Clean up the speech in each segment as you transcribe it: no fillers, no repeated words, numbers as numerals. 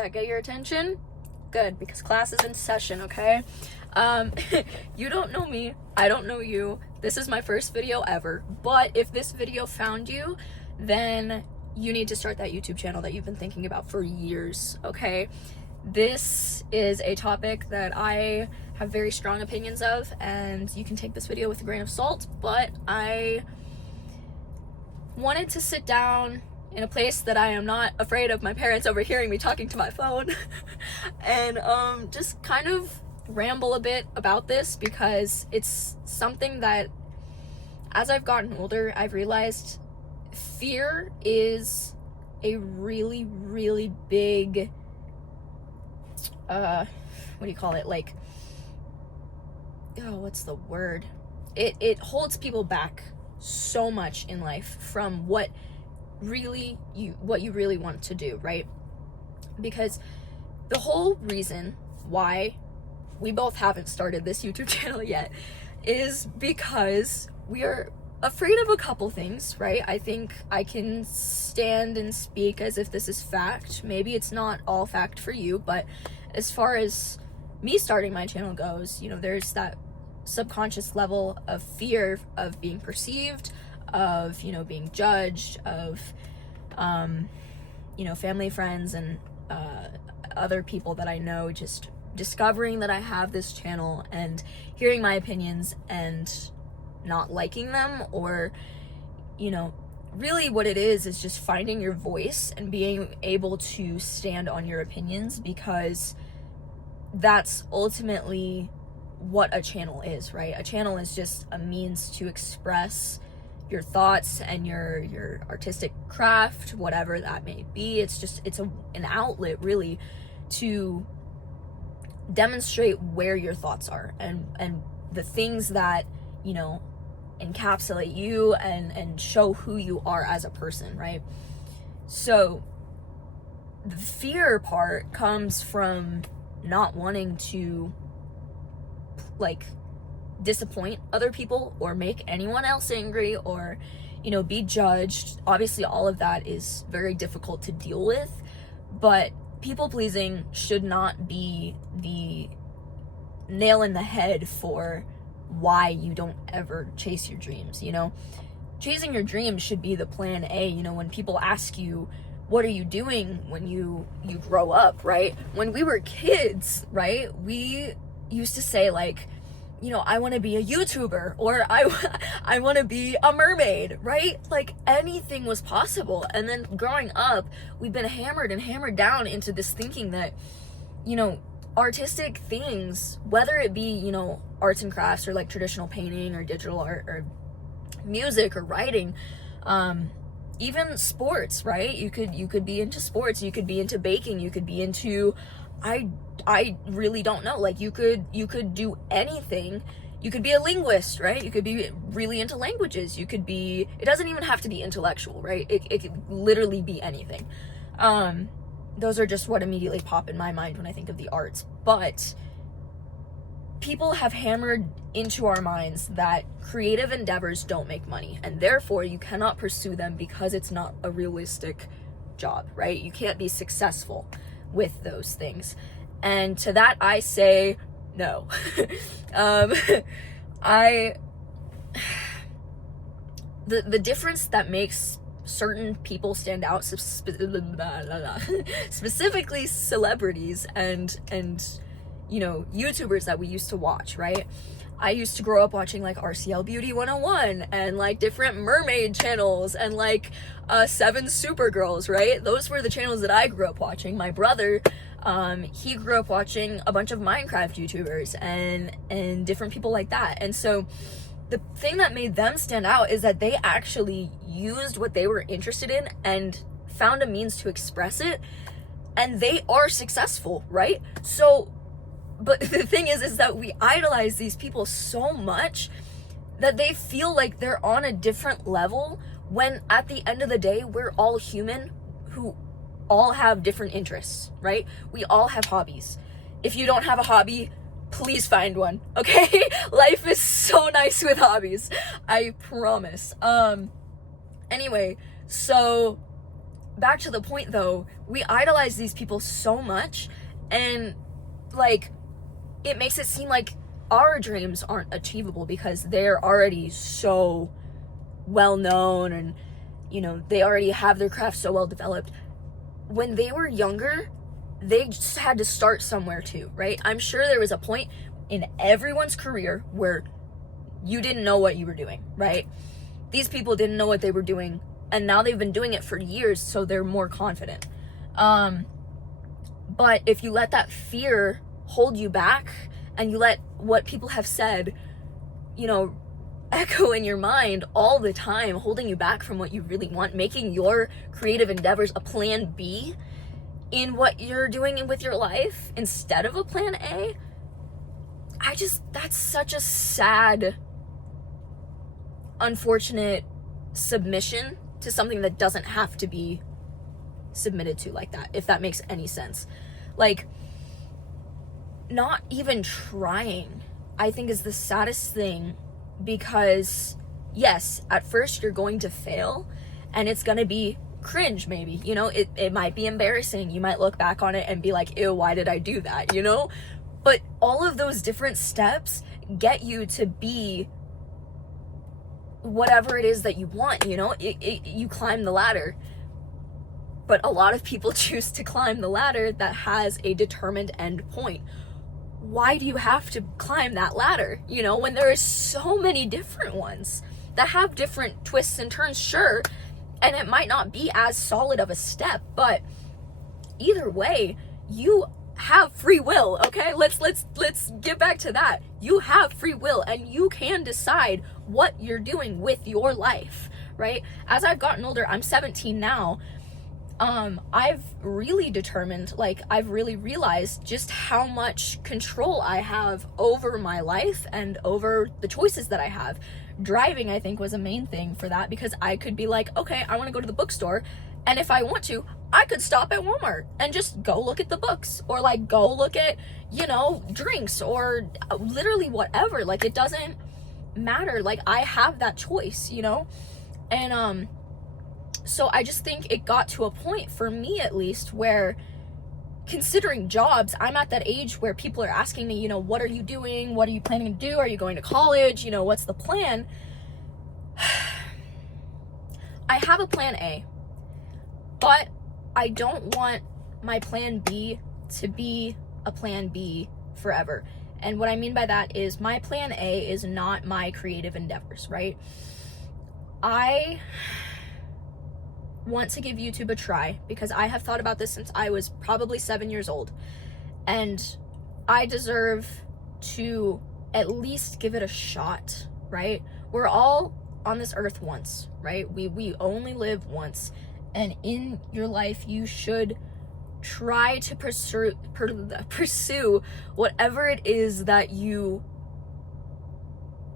that get your attention? Good, because class is in session, okay? You don't know me, I don't know you. This is my first video ever, but if this video found you, then you need to start that YouTube channel that you've been thinking about for years, okay? This is a topic that I have very strong opinions of, and you can take this video with a grain of salt, but I wanted to sit down in a place that I am not afraid of my parents overhearing me talking to my phone and just kind of ramble a bit about this, because it's something that as I've gotten older, I've realized fear is a really, really big, what do you call it? Like, oh, what's the word? It holds people back so much in life from what you really want to do, right? Because the whole reason why we both haven't started this YouTube channel yet is because we are afraid of a couple things, right? I think I can stand and speak as if this is fact. Maybe it's not all fact for you, but as far as me starting my channel goes, there's that subconscious level of fear of being perceived, of, being judged, of, family, friends, and other people that I know just discovering that I have this channel and hearing my opinions and not liking them, or, really what it is just finding your voice and being able to stand on your opinions, because that's ultimately what a channel is, right? A channel is just a means to express your thoughts and your artistic craft, whatever that may be. It's an outlet really to demonstrate where your thoughts are and the things that, encapsulate you and show who you are as a person, right? So the fear part comes from not wanting to disappoint other people or make anyone else angry or be judged. Obviously all of that is very difficult to deal with, but people pleasing should not be the nail in the head for why you don't ever chase your dreams. Chasing your dreams should be the plan A. When people ask you, what are you doing when you grow up, right? When we were kids, right, we used to say I want to be a YouTuber, or I want to be a mermaid, right? Anything was possible. And then growing up, we've been hammered and hammered down into this thinking that, artistic things, whether it be, arts and crafts or traditional painting or digital art or music or writing, even sports, right? You could be into sports, you could be into baking, you could be into, I really don't know. You could do anything. You could be a linguist, right? You could be really into languages. You could be, it doesn't even have to be intellectual, right? It could literally be anything. Those are just what immediately pop in my mind when I think of the arts. But people have hammered into our minds that creative endeavors don't make money, and therefore you cannot pursue them because it's not a realistic job, right? You can't be successful with those things. And to that I say no. The difference that makes certain people stand out, specifically celebrities and YouTubers that we used to watch, right? I used to grow up watching RCL Beauty 101 and different mermaid channels and 7 Supergirls, right? Those were the channels that I grew up watching. My brother, he grew up watching a bunch of Minecraft YouTubers and different people like that. And so the thing that made them stand out is that they actually used what they were interested in and found a means to express it, and they are successful, right? So, but the thing is that we idolize these people so much that they feel like they're on a different level, when at the end of the day, we're all human who all have different interests, right? We all have hobbies. If you don't have a hobby, please find one, okay? Life is so nice with hobbies, I promise. Anyway, so back to the point though, we idolize these people so much, and like, it makes it seem like our dreams aren't achievable because they're already so well known, and you know, they already have their craft so well developed. When they were younger, they just had to start somewhere too, right? I'm sure there was a point in everyone's career where you didn't know what you were doing, right? These people didn't know what they were doing, and now they've been doing it for years, so they're more confident. But if you let that fear hold you back, and you let what people have said, you know, echo in your mind all the time, holding you back from what you really want, making your creative endeavors a plan B in what you're doing with your life instead of a plan A, that's such a sad, unfortunate submission to something that doesn't have to be submitted to like that, if that makes any sense. Like, not even trying, I think, is the saddest thing, because yes, at first you're going to fail, and it's gonna be cringe, maybe, you know, it might be embarrassing. You might look back on it and be like, ew, why did I do that, you know? But all of those different steps get you to be whatever it is that you want, you know? You climb the ladder. But a lot of people choose to climb the ladder that has a determined end point. Why do you have to climb that ladder, you know, when there are so many different ones that have different twists and turns? Sure, and it might not be as solid of a step, but either way, you have free will, okay? Let's get back to that. You have free will, and you can decide what you're doing with your life, right? As I've gotten older, I'm 17 now, I've really determined, like, I've really realized just how much control I have over my life and over the choices that I have. Driving, I think, was a main thing for that, because I could be like, okay, I want to go to the bookstore, and if I want to, I could stop at Walmart and just go look at the books, or like go look at, you know, drinks, or literally whatever. Like, it doesn't matter. Like, I have that choice, you know? And so I just think it got to a point, for me at least, where, considering jobs, I'm at that age where people are asking me, you know, what are you doing? What are you planning to do? Are you going to college? You know, what's the plan? I have a plan A, but I don't want my plan B to be a plan B forever. And what I mean by that is, my plan A is not my creative endeavors, right? I want to give YouTube a try, because I have thought about this since I was probably 7 years old, and I deserve to at least give it a shot, right? We're all on this earth once, right? We only live once, and in your life you should try to pursue whatever it is that you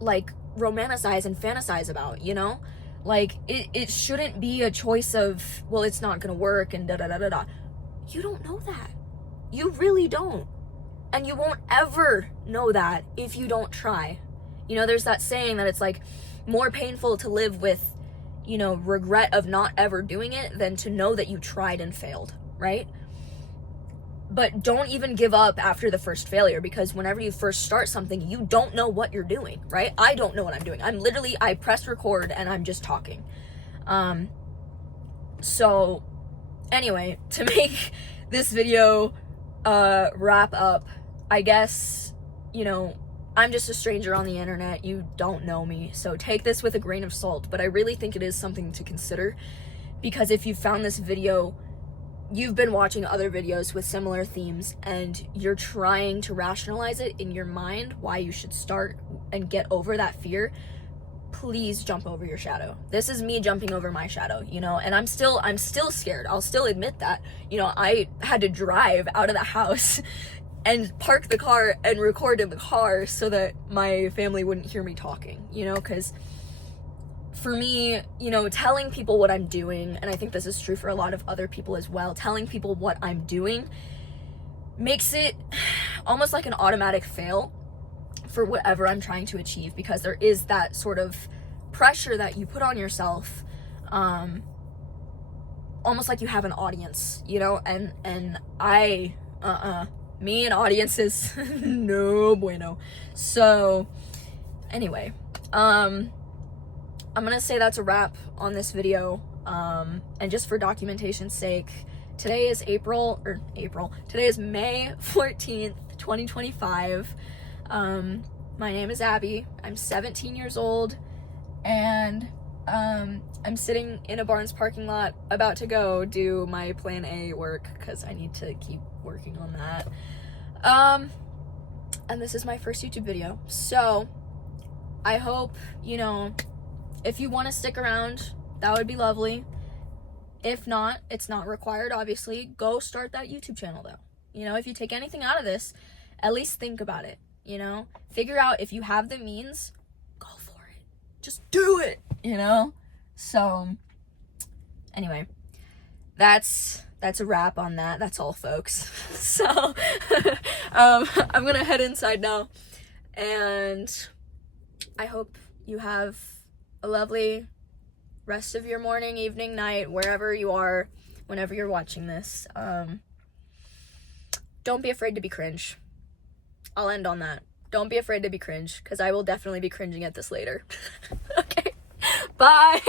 like romanticize and fantasize about, you know? Like, it shouldn't be a choice of, well, it's not gonna work and da-da-da-da-da. You don't know that. You really don't. And you won't ever know that if you don't try. You know, there's that saying that it's like more painful to live with, you know, regret of not ever doing it than to know that you tried and failed, right? But don't even give up after the first failure, because whenever you first start something, you don't know what you're doing, right? I don't know what I'm doing. I press record and I'm just talking. So anyway, to make this video wrap up, I guess, you know, I'm just a stranger on the internet. You don't know me, so take this with a grain of salt, but I really think it is something to consider, because if you found this video, you've been watching other videos with similar themes, and you're trying to rationalize it in your mind why you should start and get over that fear. Please jump over your shadow. This is me jumping over my shadow, you know, and I'm still scared. I'll still admit that. You know, I had to drive out of the house and park the car and record in the car so that my family wouldn't hear me talking, you know, because for me, you know, telling people what I'm doing, and I think this is true for a lot of other people as well, telling people what I'm doing makes it almost like an automatic fail for whatever I'm trying to achieve, because there is that sort of pressure that you put on yourself almost like you have an audience, you know, and I, me and audiences, no bueno. So, anyway, I'm gonna say that's a wrap on this video, and just for documentation's sake, today is today is May 14th, 2025, my name is Abby, I'm 17 years old, and, I'm sitting in a Barnes parking lot about to go do my plan A work, because I need to keep working on that, and this is my first YouTube video, so I hope, you know, if you want to stick around, that would be lovely. If not, it's not required, obviously. Go start that YouTube channel, though. You know, if you take anything out of this, at least think about it, you know? Figure out if you have the means, go for it. Just do it, you know? So, anyway, that's a wrap on that. That's all, folks. So, I'm gonna head inside now, and I hope you have a lovely rest of your morning, evening, night, wherever you are, whenever you're watching this. Don't be afraid to be cringe. I'll end on that. Don't be afraid to be cringe, because I will definitely be cringing at this later. Okay, bye!